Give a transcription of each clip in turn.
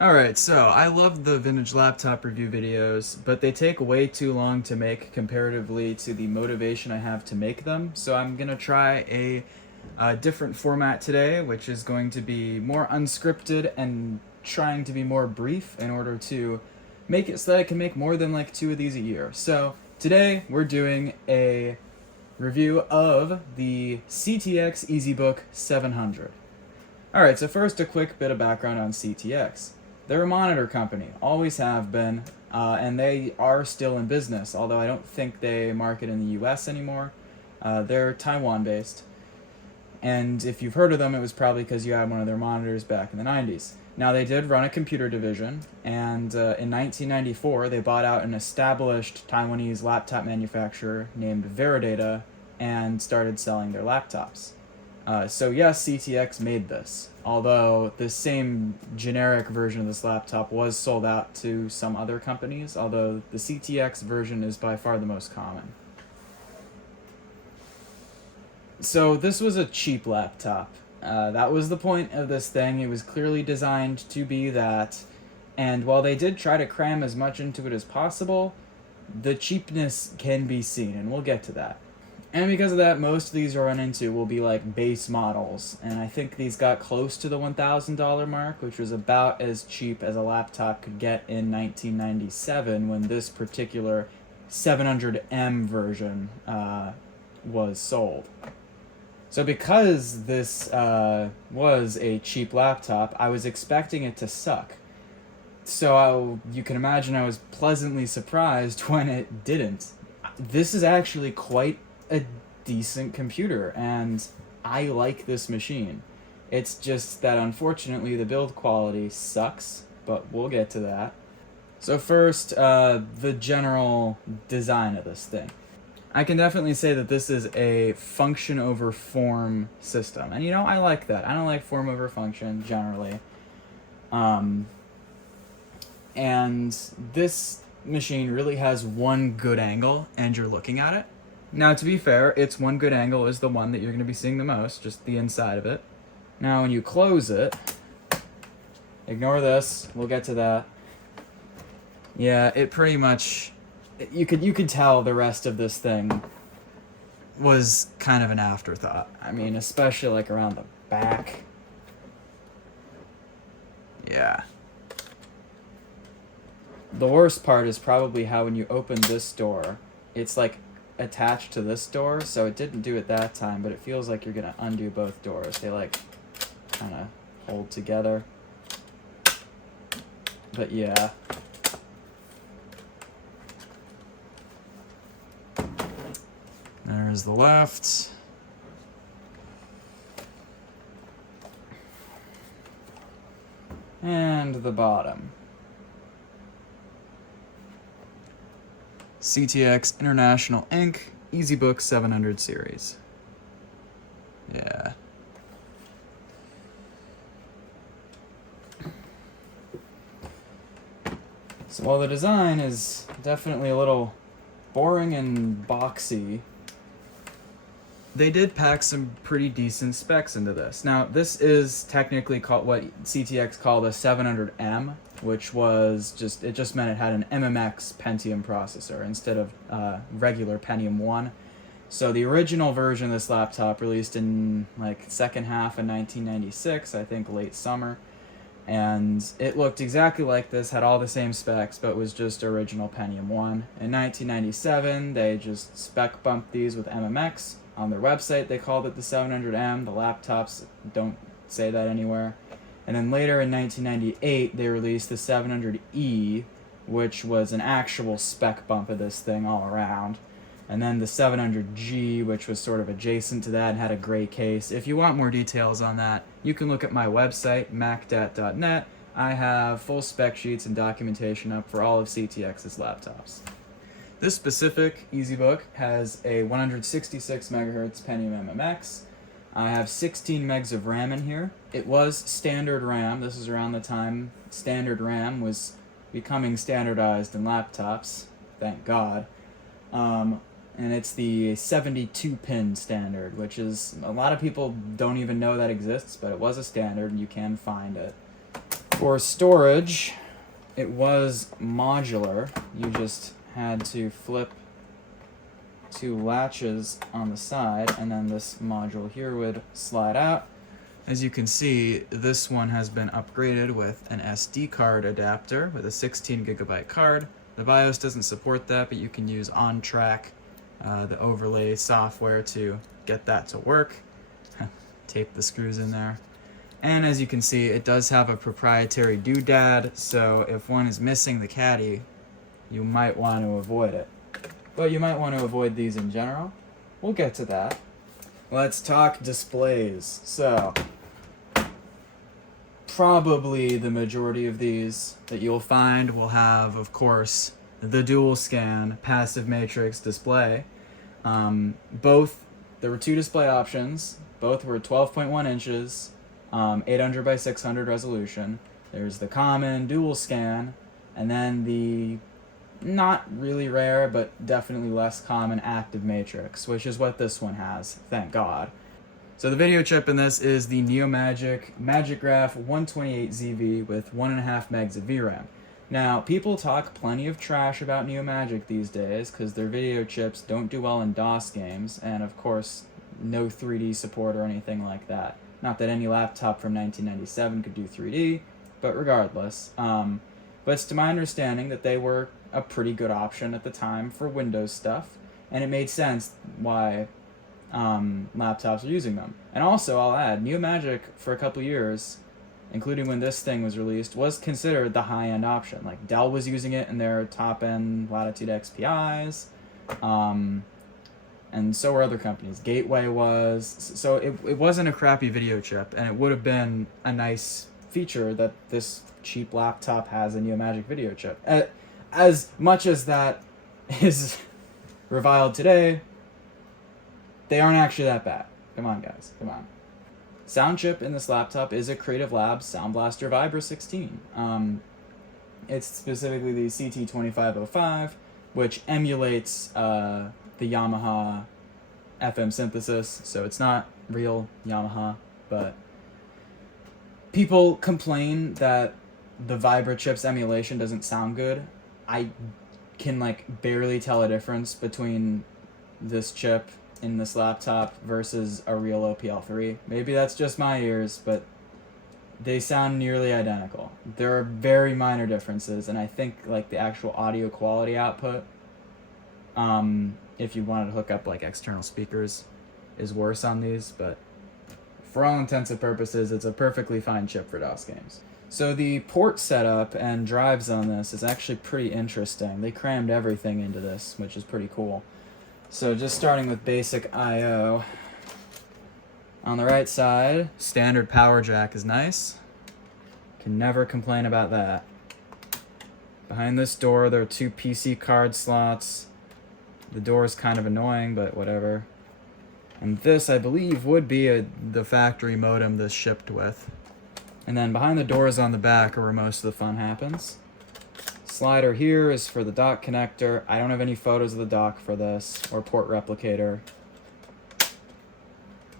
Alright, so I love the vintage laptop review videos, but they take way too long to make comparatively to the motivation I have to make them. So I'm gonna try a different format today, which is going to be more unscripted and trying to be more brief in order to make it so that I can make more than like 2 of these a year. So today we're doing a review of the CTX EzBook 700. Alright, so first a quick bit of background on CTX. They're a monitor company, always have been, and they are still in business, although I don't think they market in the US anymore. They're Taiwan based, and if you've heard of them, it was probably because you had one of their monitors back in the 90s. Now, they did run a computer division, and in 1994, they bought out an established Taiwanese laptop manufacturer named Veridata and started selling their laptops. So yes, CTX made this, although the same generic version of this laptop was sold out to some other companies, although the CTX version is by far the most common. So this was a cheap laptop. That was the point of this thing. It was clearly designed to be that, and while they did try to cram as much into it as possible, the cheapness can be seen, and we'll get to that. And because of that, most of these you'll run into will be like base models, and I think these got close to the $1,000 mark, which was about as cheap as a laptop could get in 1997 when this particular 700M version was sold. So because this was a cheap laptop, I was expecting it to suck. So you can imagine I was pleasantly surprised when it didn't. This is actually quite a decent computer, and I like this machine. It's just that unfortunately the build quality sucks, but we'll get to that. So first, the general design of this thing. I can definitely say that this is a function over form system, and I like that. I don't like form over function generally. And this machine really has one good angle, and you're looking at it. Now, to be fair, its one good angle is the one that you're going to be seeing the most, just the inside of it. Now, when you close it, ignore this, we'll get to that. Yeah, it pretty much, you could tell the rest of this thing was kind of an afterthought. I mean, especially like around the back. Yeah. The worst part is probably how when you open this door, it's like attached to this door, so it didn't do it that time, but it feels like you're gonna undo both doors. They like kind of hold together. But yeah. There's the left. And the bottom. CTX International Inc. EzBook 700 series. Yeah. So while the design is definitely a little boring and boxy, they did pack some pretty decent specs into this. Now, this is technically called what CTX called a 700M, which was it just meant it had an MMX Pentium processor instead of regular Pentium 1. So the original version of this laptop released in like second half of 1996, I think late summer, and it looked exactly like this, had all the same specs, but was just original Pentium 1. In 1997, they just spec bumped these with MMX. On their website, they called it the 700M. The laptops don't say that anywhere. And then later in 1998, they released the 700E, which was an actual spec bump of this thing all around. And then the 700G, which was sort of adjacent to that and had a gray case. If you want more details on that, you can look at my website, macdat.net. I have full spec sheets and documentation up for all of CTX's laptops. This specific EzBook has a 166 MHz Pentium MMX. I have 16 megs of RAM in here. It was standard RAM. This is around the time standard RAM was becoming standardized in laptops, thank God. And it's the 72-pin standard, which is, a lot of people don't even know that exists, but it was a standard and you can find it. For storage, it was modular. You just had to flip two latches on the side, and then this module here would slide out. As you can see, this one has been upgraded with an SD card adapter with a 16 gigabyte card. The BIOS doesn't support that, but you can use OnTrack, the overlay software, to get that to work. Tape the screws in there. And as you can see, it does have a proprietary doodad, so if one is missing the caddy, you might want to avoid it. But you might want to avoid these in general. We'll get to that. Let's talk displays. So, probably the majority of these that you'll find will have, of course, the dual scan passive matrix display. There were two display options. Both were 12.1 inches, 800 by 600 resolution. There's the common dual scan, and then the not really rare, but definitely less common active matrix, which is what this one has, thank God. So the video chip in this is the Neomagic MagicGraph 128ZV with 1.5 megs of VRAM. Now, people talk plenty of trash about Neomagic these days because their video chips don't do well in DOS games, and of course, no 3D support or anything like that. Not that any laptop from 1997 could do 3D, but regardless. But it's to my understanding that they were a pretty good option at the time for Windows stuff, and it made sense why laptops were using them. And also, I'll add, Neomagic for a couple years, including when this thing was released, was considered the high-end option. Like, Dell was using it in their top-end Latitude XPIs, and so were other companies. Gateway was. So it wasn't a crappy video chip, and it would have been a nice feature that this cheap laptop has a Neomagic video chip. As much as that is reviled today, they aren't actually that bad. Come on, guys. Come on. Sound chip in this laptop is a Creative Labs Sound Blaster Vibra 16. It's specifically the CT2505, which emulates the Yamaha FM synthesis, so it's not real Yamaha, but people complain that the Vibra chip's emulation doesn't sound good. I can barely tell a difference between this chip in this laptop versus a real OPL3. Maybe that's just my ears, but they sound nearly identical. There are very minor differences, and I think the actual audio quality output, if you wanted to hook up external speakers, is worse on these, but for all intents and purposes, it's a perfectly fine chip for DOS games. So the port setup and drives on this is actually pretty interesting. They crammed everything into this, which is pretty cool. So just starting with basic I/O. On the right side, standard power jack is nice. Can never complain about that. Behind this door, there are two PC card slots. The door is kind of annoying, but whatever. And this, I believe, would be the factory modem this shipped with. And then behind the doors on the back are where most of the fun happens. Slider here is for the dock connector. I don't have any photos of the dock for this, or port replicator.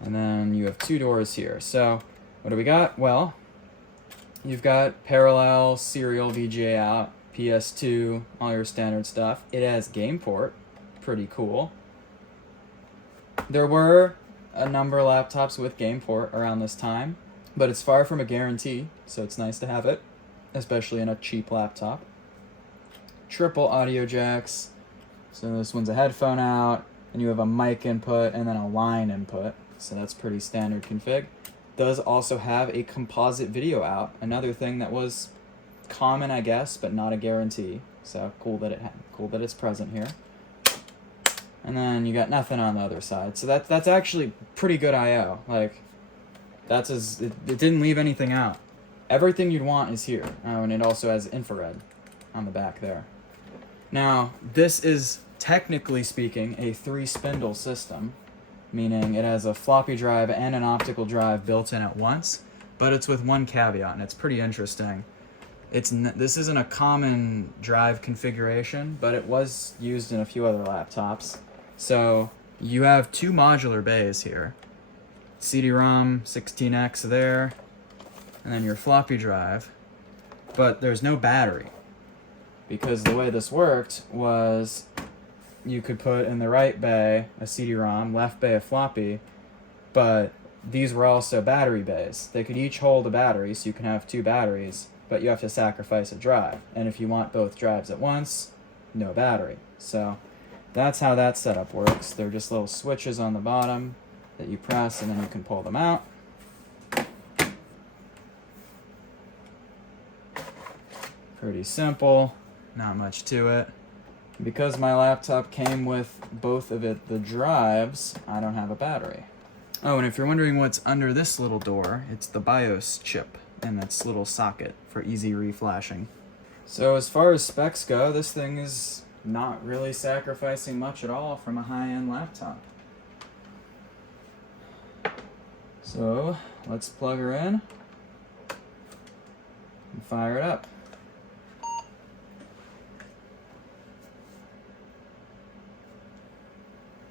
And then you have two doors here. So, what do we got? Well, you've got parallel, serial VGA out, PS2, all your standard stuff. It has game port. Pretty cool. There were a number of laptops with game port around this time, but it's far from a guarantee, so it's nice to have it, especially in a cheap laptop. Triple audio jacks. So this one's a headphone out, and you have a mic input and then a line input. So that's pretty standard config. Does also have a composite video out, another thing that was common, I guess, but not a guarantee. So cool that it's present here. And then you got nothing on the other side. So that's actually pretty good I/O. It didn't leave anything out. Everything you'd want is here. Oh, and it also has infrared on the back there. Now, this is, technically speaking, a 3-spindle system, meaning it has a floppy drive and an optical drive built in at once, but it's with one caveat, and it's pretty interesting. This isn't a common drive configuration, but it was used in a few other laptops. So, you have two modular bays here. CD-ROM 16X there, and then your floppy drive. but there's no battery. Because the way this worked was you could put in the right bay a CD-ROM, left bay a floppy, but these were also battery bays. They could each hold a battery, so you can have 2 batteries, but you have to sacrifice a drive. And if you want both drives at once, no battery. So that's how that setup works. They're just little switches on the bottom that you press, and then you can pull them out. Pretty simple, not much to it. Because my laptop came with both of the drives, I don't have a battery. Oh, and if you're wondering what's under this little door, it's the BIOS chip and its little socket for easy reflashing. So as far as specs go, this thing is not really sacrificing much at all from a high-end laptop. So let's plug her in and fire it up.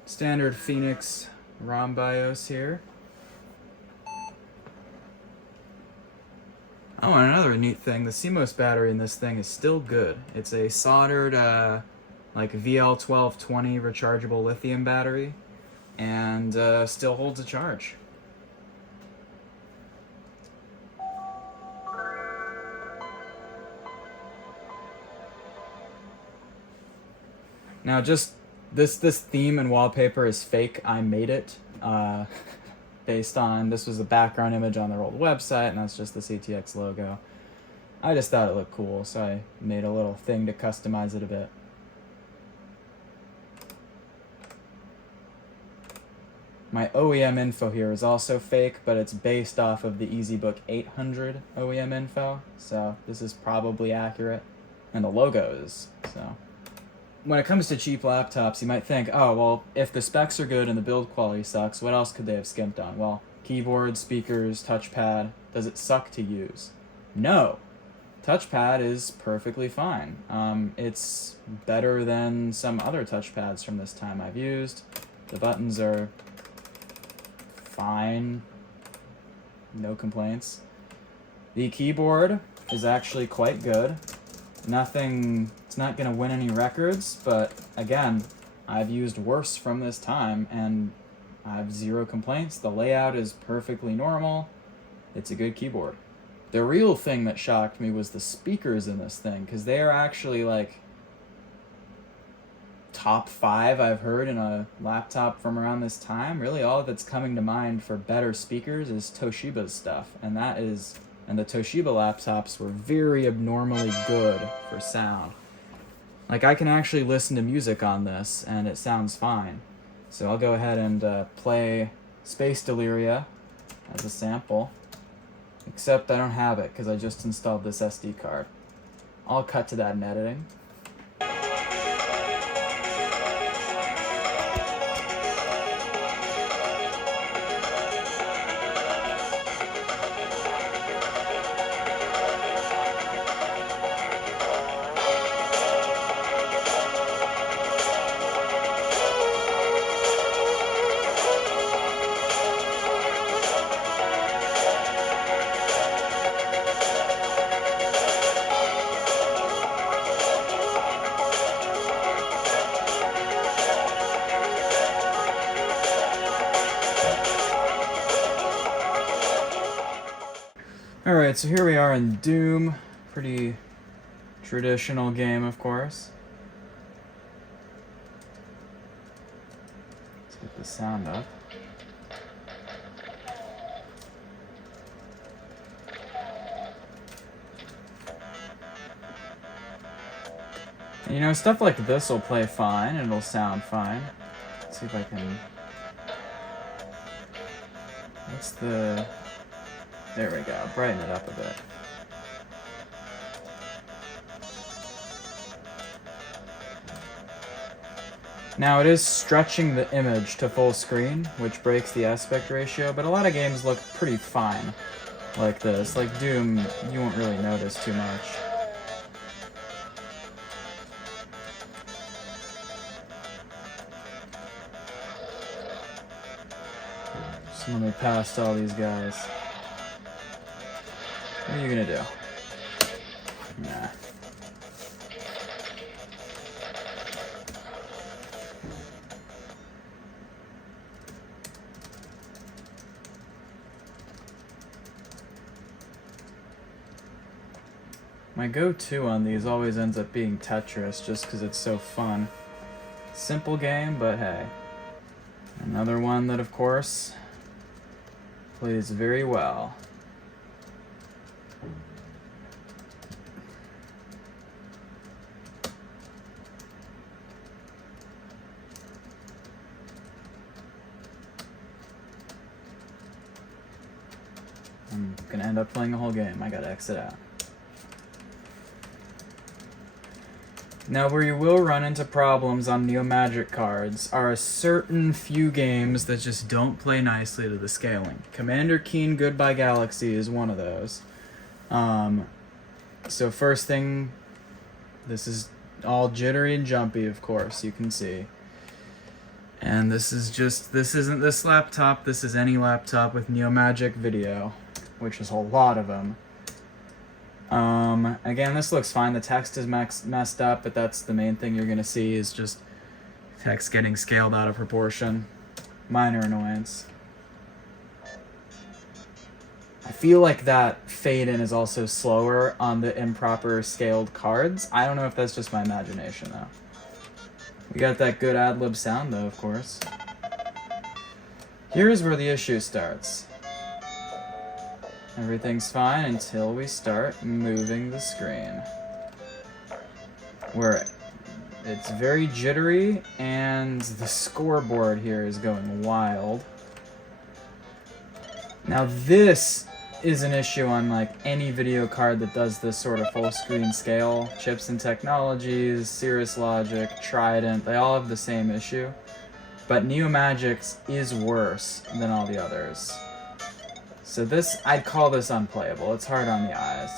Standard Phoenix ROM BIOS here. Oh, and another neat thing, the CMOS battery in this thing is still good. It's a soldered like VL1220 rechargeable lithium battery, and still holds a charge. Now just this theme and wallpaper is fake. I made it based on, this was the background image on their old website, and that's just the CTX logo. I just thought it looked cool, so I made a little thing to customize it a bit. My OEM info here is also fake, but it's based off of the EzBook 800 OEM info, so this is probably accurate, and the logo is, so. When it comes to cheap laptops, you might think, oh, well, if the specs are good and the build quality sucks, what else could they have skimped on? Well, keyboard, speakers, touchpad, does it suck to use? No. Touchpad is perfectly fine. It's better than some other touchpads from this time I've used. The buttons are fine. No complaints. The keyboard is actually quite good. Nothing, it's not going to win any records, but again, I've used worse from this time, and I have 0 complaints. The layout is perfectly normal. It's a good keyboard. The real thing that shocked me was the speakers in this thing, because they are actually like top 5 I've heard in a laptop from around this time. Really, all that's coming to mind for better speakers is Toshiba's stuff, and that is... And the Toshiba laptops were very abnormally good for sound. Like, I can actually listen to music on this, and it sounds fine. So I'll go ahead and play Spacedeleria as a sample. Except I don't have it, because I just installed this SD card. I'll cut to that in editing. Alright, so here we are in Doom. Pretty traditional game, of course. Let's get the sound up. And, you know, stuff like this will play fine, and it'll sound fine. Let's see if I can... What's the... There we go, brighten it up a bit. Now it is stretching the image to full screen, which breaks the aspect ratio, but a lot of games look pretty fine like this. Like Doom, you won't really notice too much. So let me past all these guys. What are you gonna do? Nah. My go-to on these always ends up being Tetris, just because it's so fun. Simple game, but hey. Another one that, of course, plays very well. I'm gonna end up playing a whole game. I gotta exit out. Now, where you will run into problems on Neomagic cards are a certain few games that just don't play nicely to the scaling. Commander Keen Goodbye Galaxy is one of those. So first thing, this is all jittery and jumpy, of course, you can see. And this isn't this laptop, this is any laptop with Neomagic video, which is a lot of them. Again, this looks fine. The text is messed up, but that's the main thing you're going to see is just text getting scaled out of proportion. Minor annoyance. I feel like that fade-in is also slower on the improper scaled cards. I don't know if that's just my imagination, though. We got that good ad-lib sound, though, of course. Here's where the issue starts. Everything's fine until we start moving the screen. Where it's very jittery and the scoreboard here is going wild. Now this is an issue on like any video card that does this sort of full screen scale. Chips and Technologies, Cirrus Logic, Trident, they all have the same issue. But Neomagic's is worse than all the others. So this, I'd call this unplayable. It's hard on the eyes.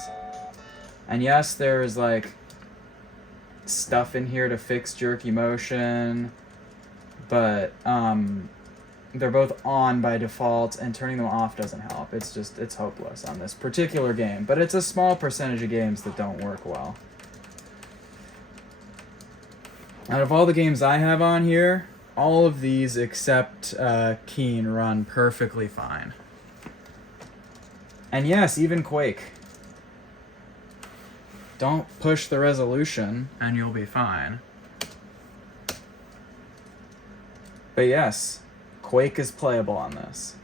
And yes, there's like stuff in here to fix jerky motion, but they're both on by default, and turning them off doesn't help. It's hopeless on this particular game, but it's a small percentage of games that don't work well. Out of all the games I have on here, all of these except Keen run perfectly fine. And yes, even Quake. Don't push the resolution, and you'll be fine. But yes, Quake is playable on this.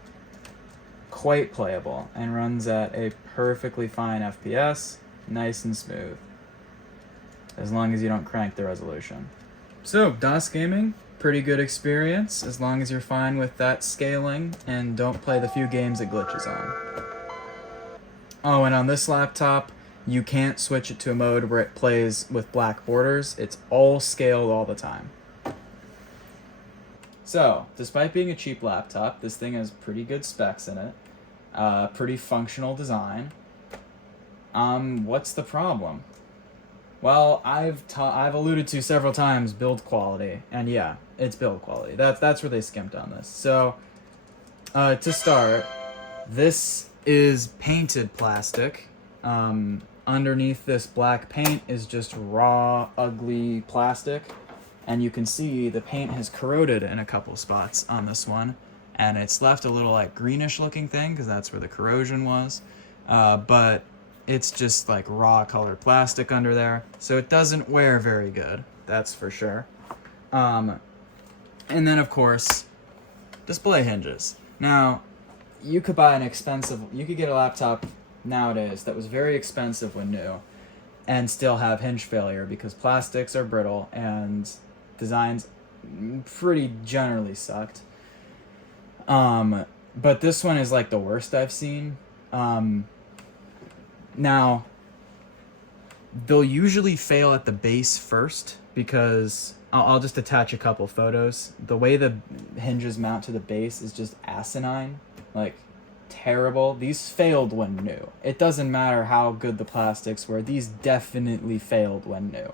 Quite playable, and runs at a perfectly fine FPS, nice and smooth. As long as you don't crank the resolution. So, DOS gaming, pretty good experience, as long as you're fine with that scaling, and don't play the few games it glitches on. Oh, and on this laptop, you can't switch it to a mode where it plays with black borders. It's all scaled all the time. So, despite being a cheap laptop, this thing has pretty good specs in it. Pretty functional design. What's the problem? Well, I've alluded to several times build quality, and yeah, it's build quality. That's where they skimped on this. So, to start, this is painted plastic. Underneath this black paint is just raw, ugly plastic. And you can see the paint has corroded in a couple spots on this one. And it's left a little like greenish looking thing because that's where the corrosion was. But it's just like raw colored plastic under there. So it doesn't wear very good, that's for sure. And then of course, display hinges. Now, you could get a laptop nowadays that was very expensive when new and still have hinge failure because plastics are brittle and designs pretty generally sucked. But this one is like the worst I've seen. Now, they'll usually fail at the base first because I'll just attach a couple photos. The way the hinges mount to the base is just asinine. Like, terrible. These failed when new. It doesn't matter how good the plastics were. These definitely failed when new.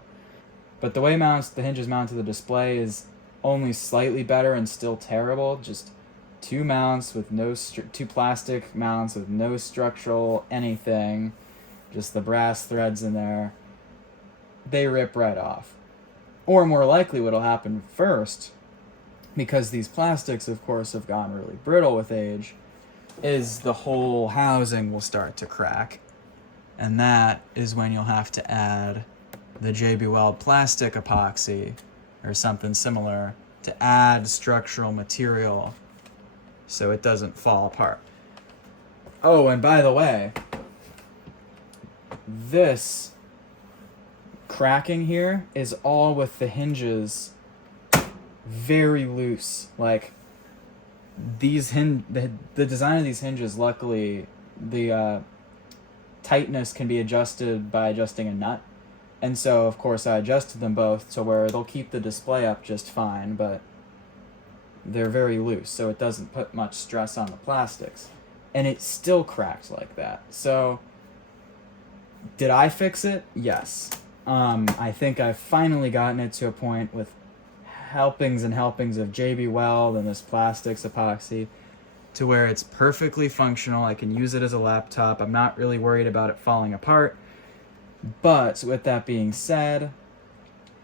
But the way the hinges mount to the display is only slightly better and still terrible. Just two plastic mounts with no structural anything. just the brass threads in there, they rip right off. Or more likely what'll happen first, because these plastics, of course, have gone really brittle with age, is the whole housing will start to crack. And that is when you'll have to add the JB Weld plastic epoxy or something similar to add structural material so it doesn't fall apart. Oh, and by the way, this cracking here is all with the hinges very loose. Like, these the design of these hinges, luckily, the tightness can be adjusted by adjusting a nut. And so, of course, I adjusted them both to where they'll keep the display up just fine, but they're very loose, so it doesn't put much stress on the plastics. And it still cracked like that. So, did I fix it? Yes. I think I've finally gotten it to a point with helpings and helpings of JB Weld and this plastics epoxy to where it's perfectly functional. I can use it as a laptop. I'm not really worried about it falling apart. But with that being said,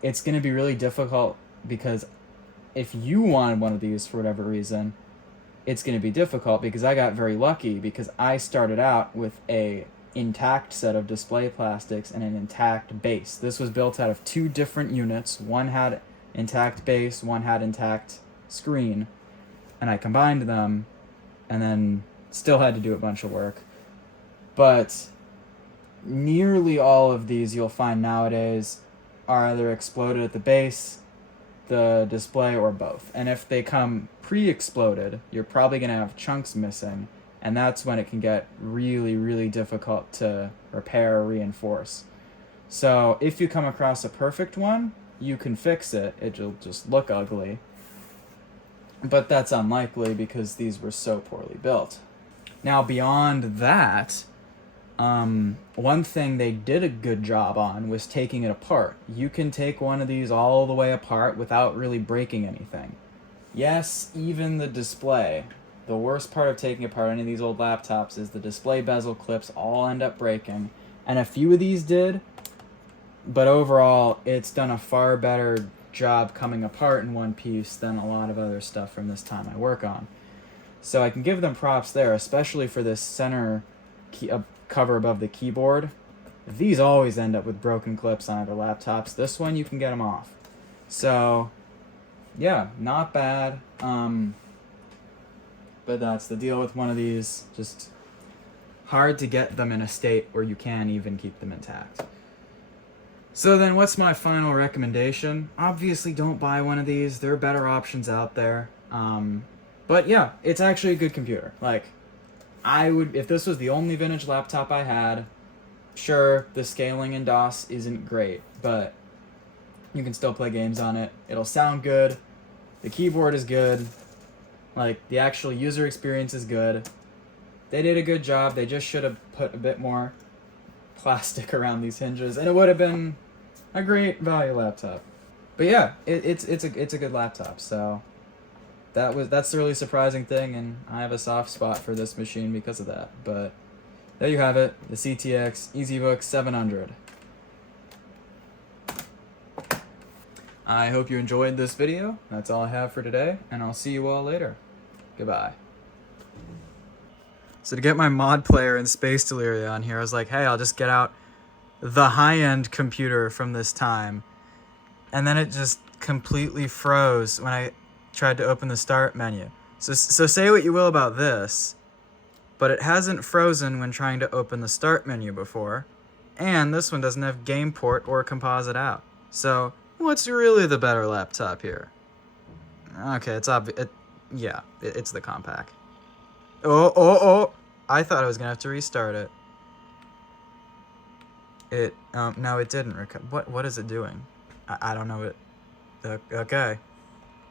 it's going to be really difficult because if you wanted one of these for whatever reason, it's going to be difficult because I got very lucky because I started out with a intact set of display plastics and an intact base. This was built out of two different units. One had intact base, one had intact screen, and I combined them and then still had to do a bunch of work. But nearly all of these you'll find nowadays are either exploded at the base, the display, or both. And if they come pre-exploded, you're probably going to have chunks missing, and that's when it can get really, really difficult to repair or reinforce. So if you come across a perfect one, you can fix it. It'll just look ugly. But that's unlikely because these were so poorly built. Now, beyond that, one thing they did a good job on was taking it apart. You can take one of these all the way apart without really breaking anything. Yes, even the display. The worst part of taking apart any of these old laptops is the display bezel clips all end up breaking. And a few of these did, but overall, it's done a far better job coming apart in one piece than a lot of other stuff from this time I work on. So I can give them props there, especially for this center cover above the keyboard. These always end up with broken clips on other laptops. This one, you can get them off. So, yeah, not bad. But that's the deal with one of these. Just hard to get them in a state where you can even keep them intact. So then what's my final recommendation? Obviously don't buy one of these. There are better options out there. But yeah, it's actually a good computer. Like, I would, if this was the only vintage laptop I had, sure, the scaling in DOS isn't great, but you can still play games on it. It'll sound good. The keyboard is good. Like, the actual user experience is good. They did a good job. They just should have put a bit more plastic around these hinges, and it would have been a great value laptop. But yeah, it's a good laptop. So that's the really surprising thing, and I have a soft spot for this machine because of that. But there you have it, the CTX EzBook 700. I hope you enjoyed this video. That's all I have for today, and I'll see you all later. Goodbye. So to get my mod player in Spacedeleria on here, I was like, hey, I'll just get out the high-end computer from this time. And then it just completely froze when I tried to open the start menu. So say what you will about this, but it hasn't frozen when trying to open the start menu before. And this one doesn't have game port or composite out. So what's really the better laptop here? Okay, it's obvious. Yeah, it's the compact. Oh! I thought I was gonna have to restart it. No, it didn't. What is it doing? I don't know it. Okay.